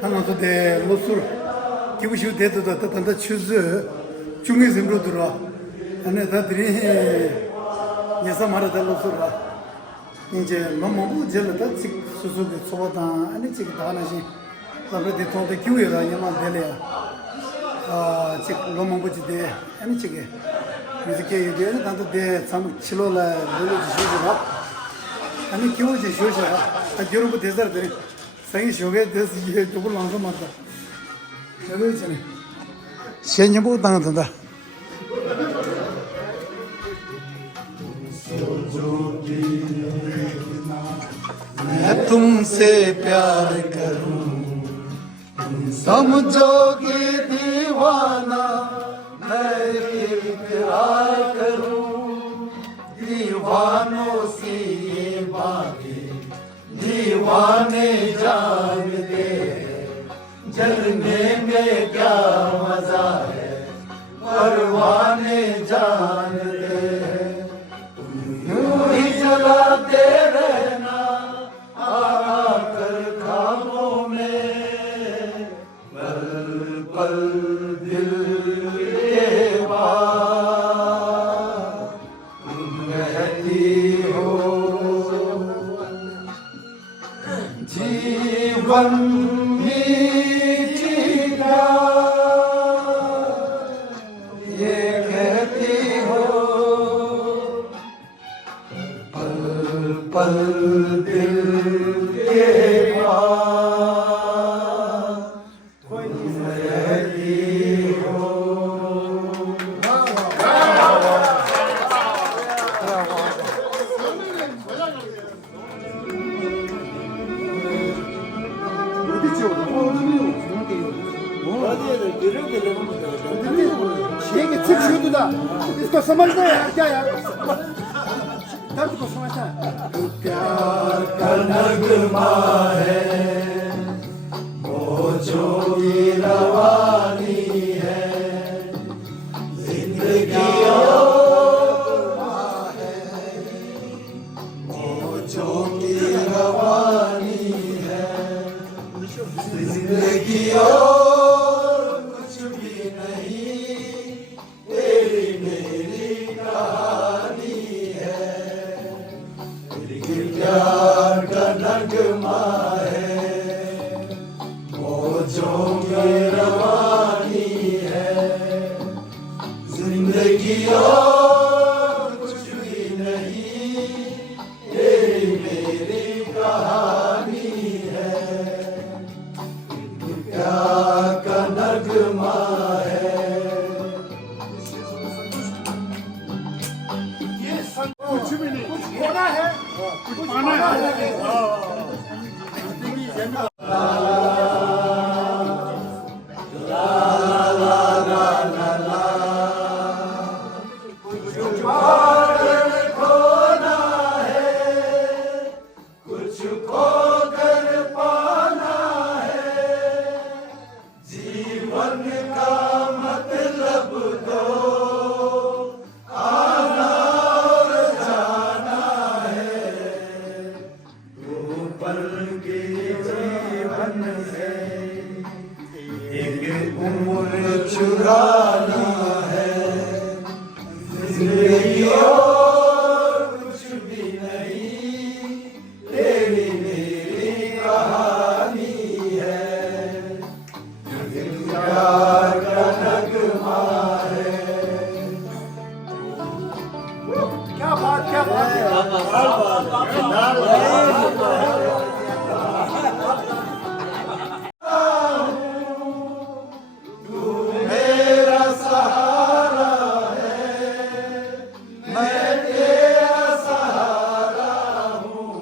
하나도 대 로술 기부시우 대도 단다 추즈 중에 zem로 들어 안에 다들이 예사 말하다 로술라 이제 너무 jel다 직 수수도 소다 아니 직 다나시 그래서 대통도 기우여라 야만 될래야 직 너무 부지대 아니 직에 이렇게 이제 단도 대참 치료라 놀지 쉬어라 아니 기우지 쉬어라 아 여러분 대사들이 생이 쇼게 됐어 이게 조금 lang서 맞다 저거 있잖아 세녀보 당한다 मैं तुमसे प्यार करूं समझोगे दीवाना मैं इकरार करूं दीवानों से ये बातें दीवाने जान दे जलने में क्या मजा है परवाने जान दे यूं ही जलाते रहना आकर ख्वाबों में पल पल दिल के पास तुम रहती हो जीवन मीठी ये कहती हो पल पल दिल के पास तुम रहती हो Yenge çık şurada da. İsko samajda ya. Gel ya. Dert ko samajda. प्यार का नगमा है मौजों की रवानी है जिंदगी और है मौजों की रवानी है जिंदगी और कुछ भी नहीं तेरी मेरी कहानी है प्यार का नगमा है मौजों की रवानी है जिंदगी और कुछ भी नहीं तेरी मेरी कहानी है प्यार का नगमा है कुछ भी नहीं. कुछ होना है. कुछ पाना है. कुछ खोकर पाना है जीवन का मतलब तो आना और जाना है ऊपर के जीवन से एक उम्र चुराना है जिंदगी और कुछ भी नहीं तेरी मेरी कहानी है प्यार का नगमा है क्या बात है. तू मेरा सहारा है मैं तेरा सहारा हूँ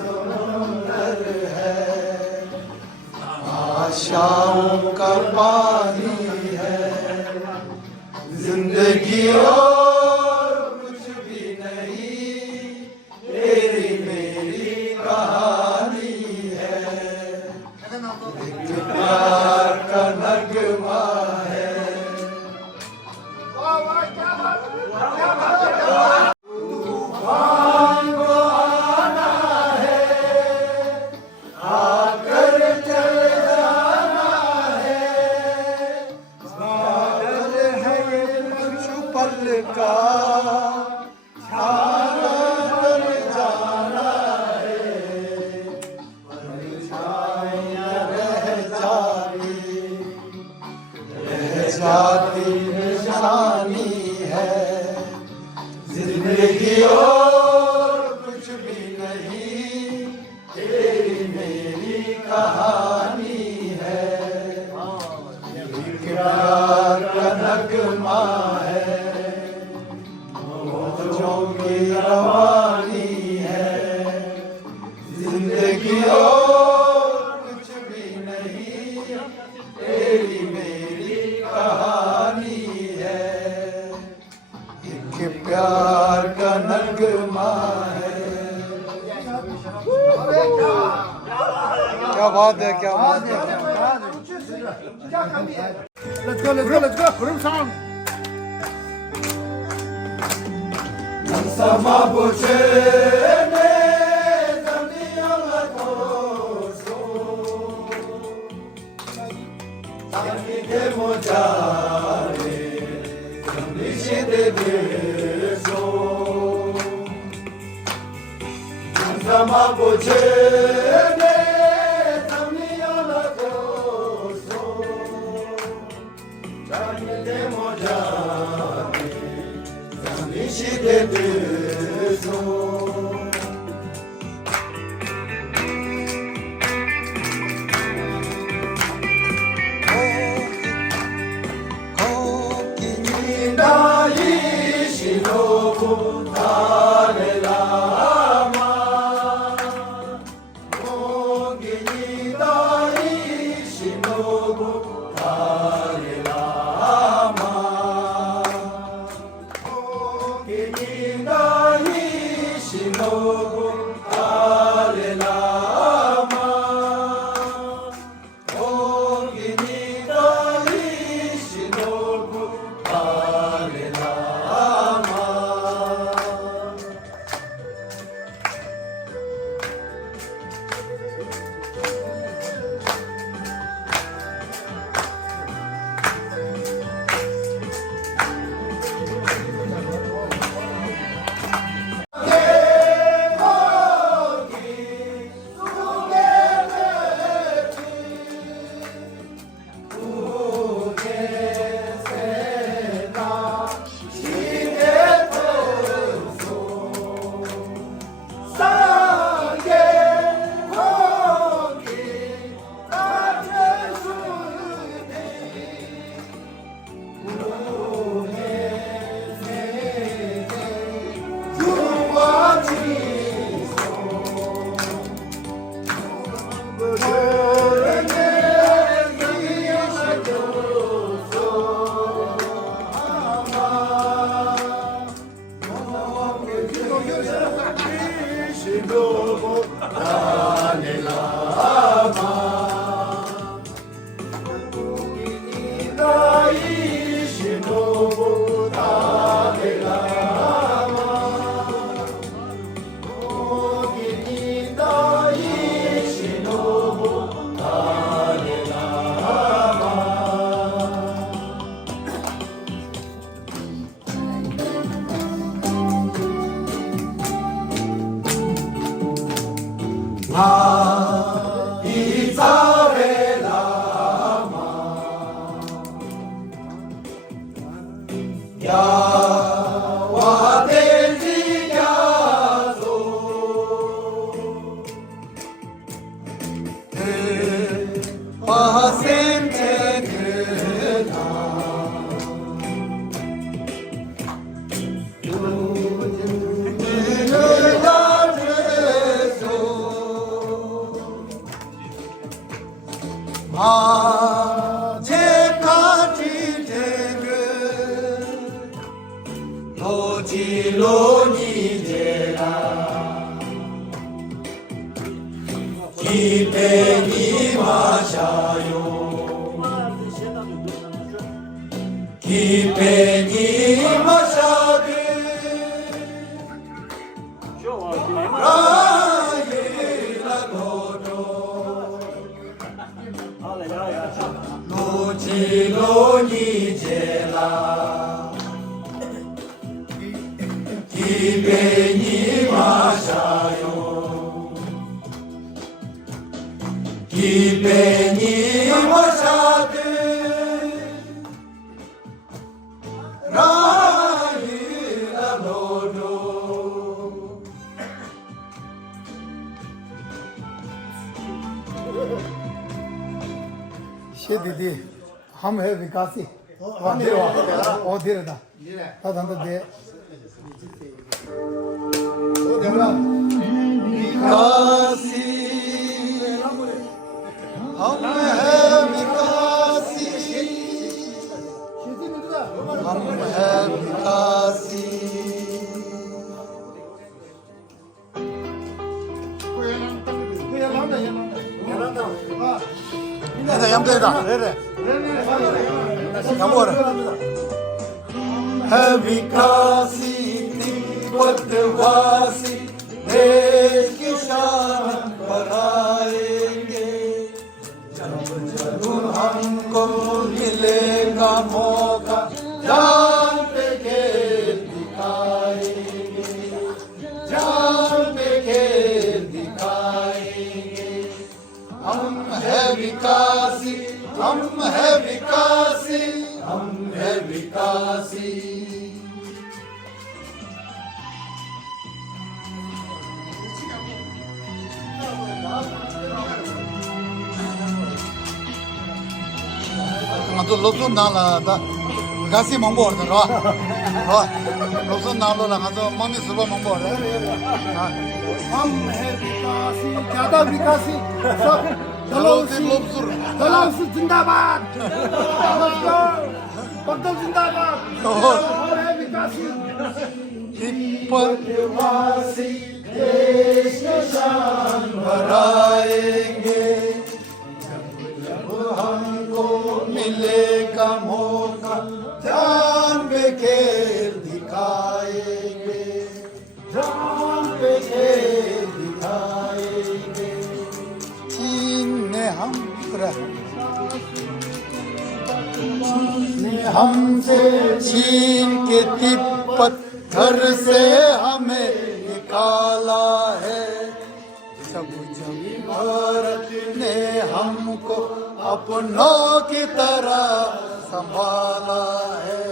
समंदर है आशाओं का पानी है जिंदगी और कुछ भी नहीं तेरी मेरी कहानी है प्यार का नगमा है तूफान को आना है और कुछ भी नहीं तेरी मेरी कहानी है प्यार का नगमा है मौजों की रवानी है जिंदगी और कुछ भी नहीं तेरी मेरी कहानी है एक प्यार का नगमा है क्या बात है क्या बात है Let's go, let's go, let's go. Group song. Sama bocene damiala koso Sani de mojare Nishi de beso Sama bocene damiala koso Sani de mojare Nishi de beso Koki ninda ishinobu tare lama Koki ninda ishinobu tare lama Shinobu ale lama Ogini dai shinobu ale lama Rai la lodo शे दीदी हम है विकासी ओ धीरे दा तद हम दे विकासी हम है विकासी हम है विकासी ऐसा हम दे दा है विकासी तिब्बतवासी देश की शान बढ़ाएंगे जब हमको मिलेगा मौका जान पे खेल दिखाएंगे जान पे खेल दिखाएंगे हम है विकासी हम है विकासी हम है विकासी 또 로또 나라다 가시 몽고르다 로또 나로라 가서 마음이 수바 몽고르 हम है विकासी ज्यादा विकासी सब दलाल से जिंदाबाद बदल जिंदाबाद हम है विकासी तिब्बतवासी देश की शान बढ़ाएंगे जब हमको मिलेगा मौका जान पे खेल दिखाएंगे जान पे खेल दिखाएंगे चीन ने हमसे चीन के तिब्बत घर से हमें निकाला है जब भारत ने हमको अपनों की तरह संभाला है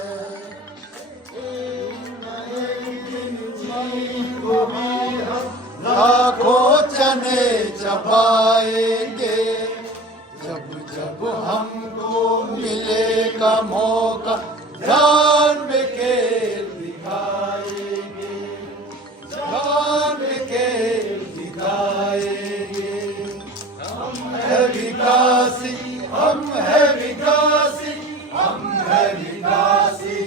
लाखों चने चबाएंगे जब जब हमको मिलेगा मौका जान में खेल दिखाएंगे जान में खेल दिखाएंगे हम है विकासी हम है विकासी हम है विकासी